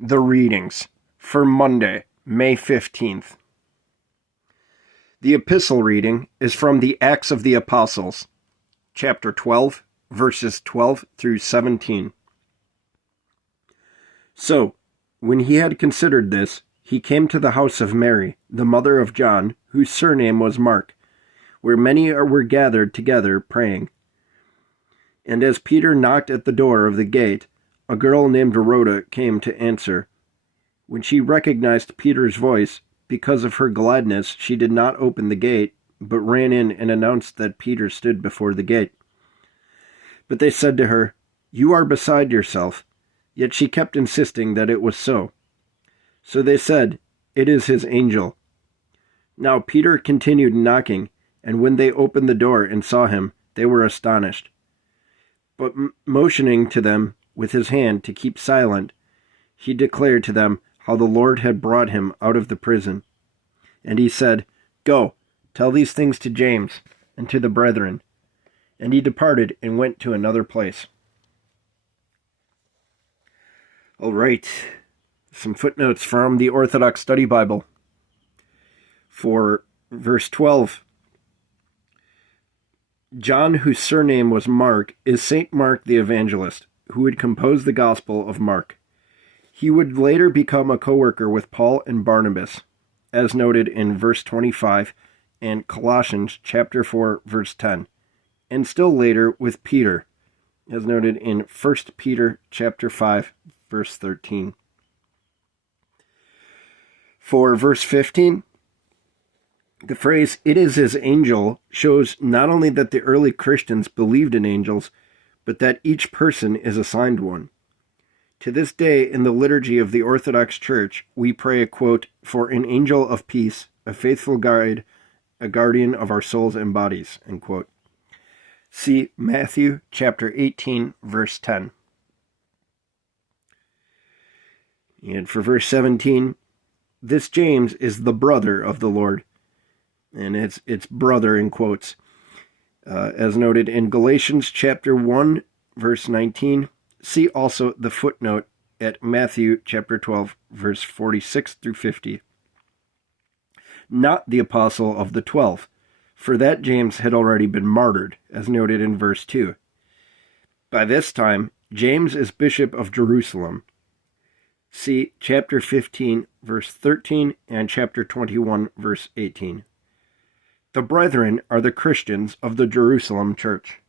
The readings for Monday, May 15th. The epistle reading is from the Acts of the Apostles, chapter 12, verses 12 through 17. So, when he had considered this, he came to the house of Mary, the mother of John, whose surname was Mark, where many were gathered together praying. And as Peter knocked at the door of the gate, a girl named Rhoda came to answer. When she recognized Peter's voice, because of her gladness, she did not open the gate, but ran in and announced that Peter stood before the gate. But they said to her, "You are beside yourself." Yet she kept insisting that it was so. So they said, "It is his angel." Now Peter continued knocking, and when they opened the door and saw him, they were astonished. But motioning to them with his hand to keep silent, he declared to them how the Lord had brought him out of the prison. And he said, "Go, tell these things to James and to the brethren." And he departed and went to another place. All right, some footnotes from the Orthodox Study Bible. For verse 12, John, whose surname was Mark, is Saint Mark the Evangelist, who would compose the Gospel of Mark. He would later become a co-worker with Paul and Barnabas, as noted in verse 25 and Colossians chapter 4, verse 10, and still later with Peter, as noted in 1 Peter chapter 5, verse 13. For verse 15, the phrase, "it is his angel," shows not only that the early Christians believed in angels, but that each person is assigned one. To this day, in the liturgy of the Orthodox Church, we pray, quote, "for an angel of peace, a faithful guide, a guardian of our souls and bodies," end quote. See Matthew chapter 18, verse 10. And for verse 17, this James is the brother of the Lord. And it's brother in quotes. As noted in Galatians chapter 1, verse 19. See also the footnote at Matthew chapter 12, verse 46 through 50. Not the apostle of the 12, for that James had already been martyred, as noted in verse 2. By this time, James is bishop of Jerusalem. See chapter 15, verse 13, and chapter 21, verse 18. The brethren are the Christians of the Jerusalem church.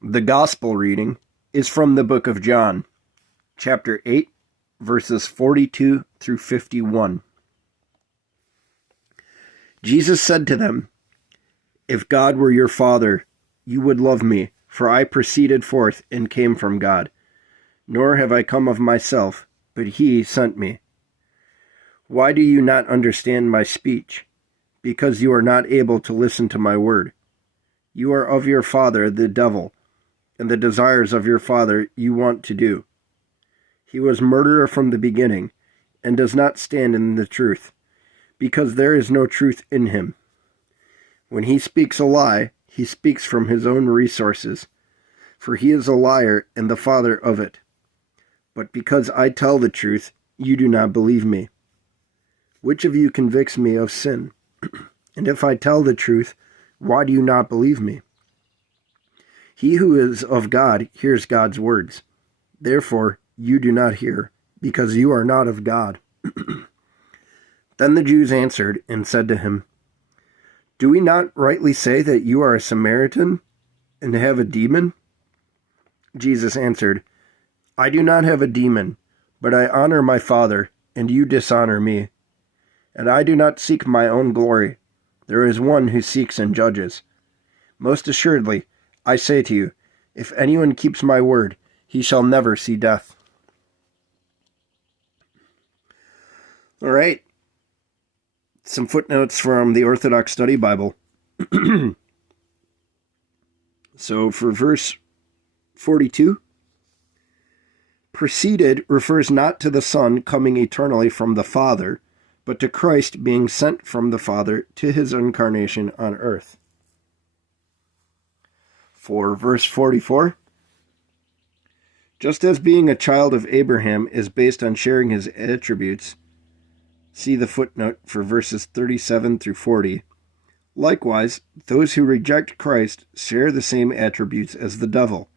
The Gospel reading is from the book of John, chapter 8, verses 42 through 51. Jesus said to them, "If God were your Father, you would love me, for I proceeded forth and came from God. Nor have I come of myself, but he sent me. Why do you not understand my speech? Because you are not able to listen to my word. You are of your father, the devil, and the desires of your father you want to do. He was murderer from the beginning, and does not stand in the truth, because there is no truth in him. When he speaks a lie, he speaks from his own resources, for he is a liar and the father of it. But because I tell the truth, you do not believe me. Which of you convicts me of sin? And if I tell the truth, why do you not believe me? He who is of God hears God's words. Therefore, you do not hear, because you are not of God." Then the Jews answered and said to him, "Do we not rightly say that you are a Samaritan and have a demon?" Jesus answered, "I do not have a demon, but I honor my Father, and you dishonor me. And I do not seek my own glory. There is one who seeks and judges. Most assuredly, I say to you, if anyone keeps my word, he shall never see death." All right. Some footnotes from the Orthodox Study Bible. So for verse 42, "Proceeded" refers not to the Son coming eternally from the Father, but to Christ being sent from the Father to his incarnation on earth. For verse 44, Just as being a child of Abraham is based on sharing his attributes, see the footnote for verses 37 through 40. Likewise, those who reject Christ share the same attributes as the devil,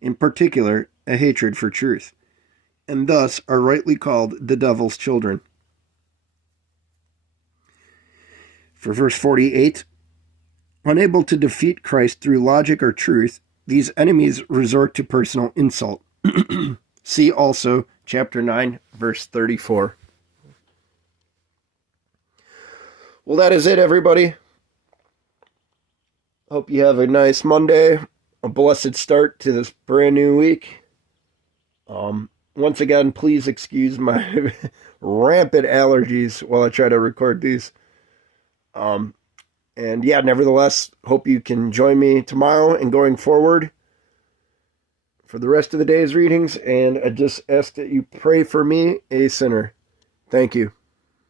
in particular, a hatred for truth, and thus are rightly called the devil's children. For verse 48, unable to defeat Christ through logic or truth, these enemies resort to personal insult. See also chapter 9, verse 34. Well, that is it, everybody. Hope you have a nice Monday, a blessed start to this brand new week. Once again, please excuse my rampant allergies while I try to record these. And yeah, nevertheless, hope you can join me tomorrow and going forward for the rest of the day's readings. And I just ask that you pray for me, a sinner. Thank you.